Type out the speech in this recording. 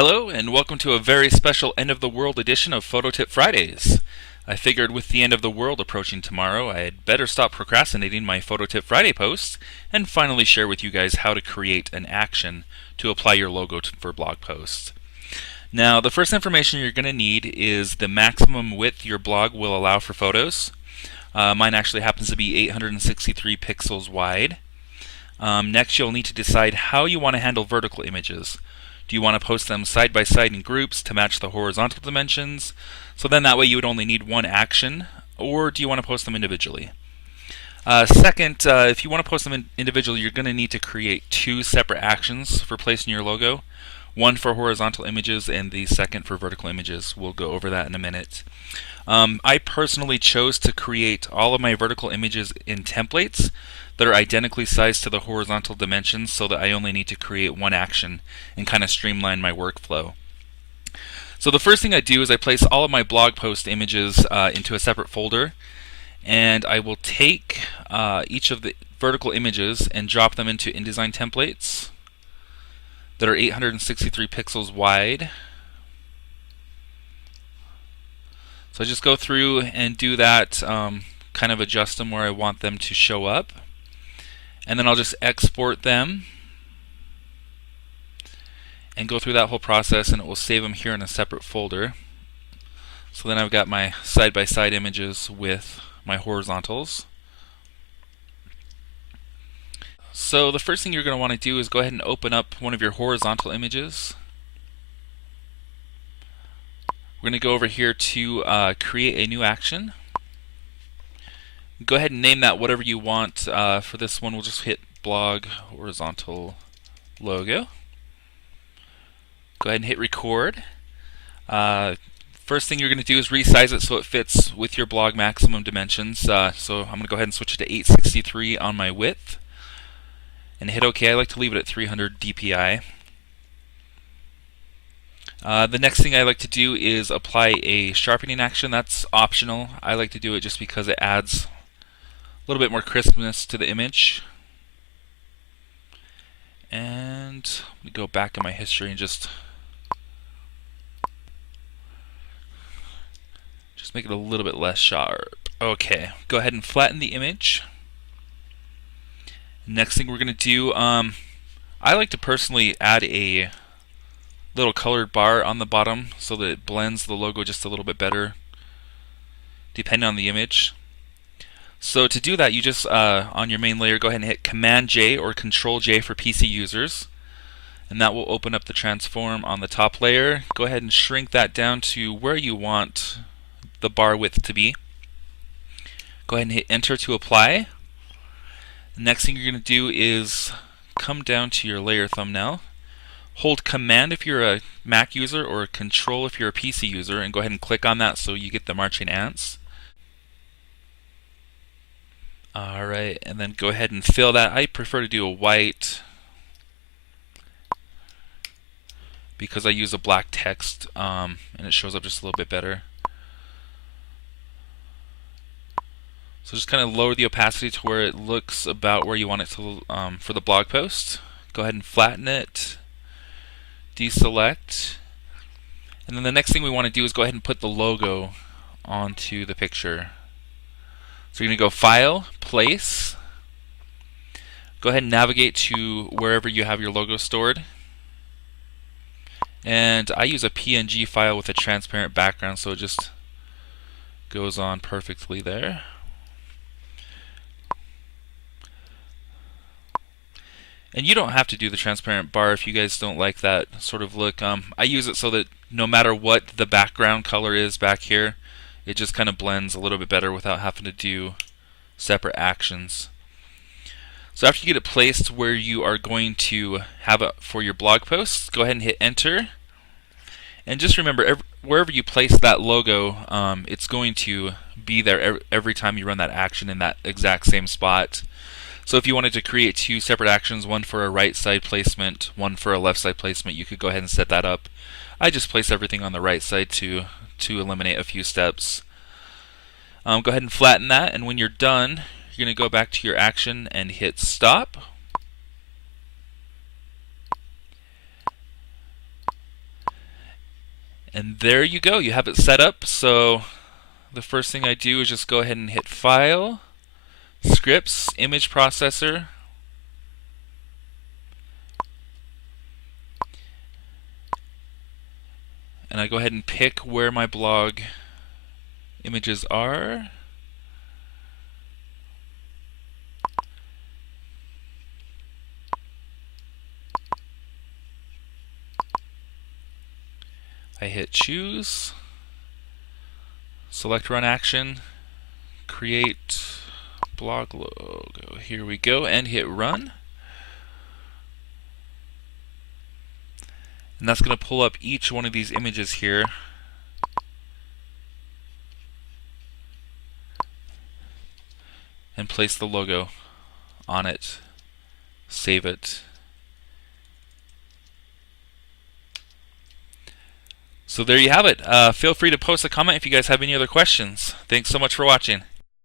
Hello and welcome to a very special End of the World edition of Photo Tip Fridays. I figured with the end of the world approaching tomorrow, I had better stop procrastinating my Photo Tip Friday posts and finally share with you guys how to create an action to apply your logo for blog posts. Now, the first information you're going to need is the maximum width your blog will allow for photos. Mine actually happens to be 863 pixels wide. Next, you'll need to decide how you want to handle vertical images. Do you want to post them side by side in groups to match the horizontal dimensions? So then that way you would only need one action, or do you want to post them individually? Second, if you want to post them individually, you're going to need to create two separate actions for placing your logo. One for horizontal images and the second for vertical images. We'll go over that in a minute. I personally chose to create all of my vertical images in templates that are identically sized to the horizontal dimensions so that I only need to create one action and kind of streamline my workflow. So the first thing I do is I place all of my blog post images into a separate folder, and I will take each of the vertical images and drop them into InDesign templates that are 863 pixels wide. So I just go through and do that, kind of adjust them where I want them to show up. And then I'll just export them and go through that whole process, and it will save them here in a separate folder. So then I've got my side-by-side images with my horizontals. So the first thing you're going to want to do is go ahead and open up one of your horizontal images. We're going to go over here to create a new action. Go ahead and name that whatever you want. For this one, we'll just hit blog horizontal logo. Go ahead and hit record. First thing you're going to do is resize it so it fits with your blog maximum dimensions. So I'm going to go ahead and switch it to 863 on my width and hit OK. I like to leave it at 300 dpi. The next thing I like to do is apply a sharpening action. That's optional. I like to do it just because it adds a little bit more crispness to the image. And let me go back in my history and just make it a little bit less sharp. Okay, go ahead and flatten the image. Next thing we're going to do, I like to personally add a little colored bar on the bottom so that it blends the logo just a little bit better depending on the image. So to do that, you just, on your main layer, go ahead and hit Command J or Control J for PC users, and that will open up the transform on the top layer. Go ahead and shrink that down to where you want the bar width to be. Go ahead and hit Enter to apply. The next thing you're going to do is come down to your layer thumbnail, hold Command if you're a Mac user or Control if you're a PC user, and go ahead and click on that so you get the marching ants. Alright, and then go ahead and fill that. I prefer to do a white because I use a black text and it shows up just a little bit better. So just kind of lower the opacity to where it looks about where you want it to for the blog post. Go ahead and flatten it, deselect, and then the next thing we want to do is go ahead and put the logo onto the picture. So you're going to go File, Place, go ahead and navigate to wherever you have your logo stored. And I use a PNG file with a transparent background, so it just goes on perfectly there. And you don't have to do the transparent bar if you guys don't like that sort of look. I use it so that no matter what the background color is back here, it just kind of blends a little bit better without having to do separate actions. So after you get it placed where you are going to have it for your blog posts, go ahead and hit Enter. And just remember, wherever you place that logo, it's going to be there every time you run that action in that exact same spot. So if you wanted to create two separate actions, one for a right side placement, one for a left side placement, you could go ahead and set that up. I just place everything on the right side to eliminate a few steps. Go ahead and flatten that, and when you're done, you're going to go back to your action and hit Stop. And there you go, you have it set up. So the first thing I do is just go ahead and hit File, Scripts, Image Processor. And I go ahead and pick where my blog images are. I hit Choose, select Run Action, create blog logo. Here we go, and hit Run. And that's going to pull up each one of these images here. And place the logo on it. Save it. So there you have it. Feel free to post a comment if you guys have any other questions. Thanks so much for watching.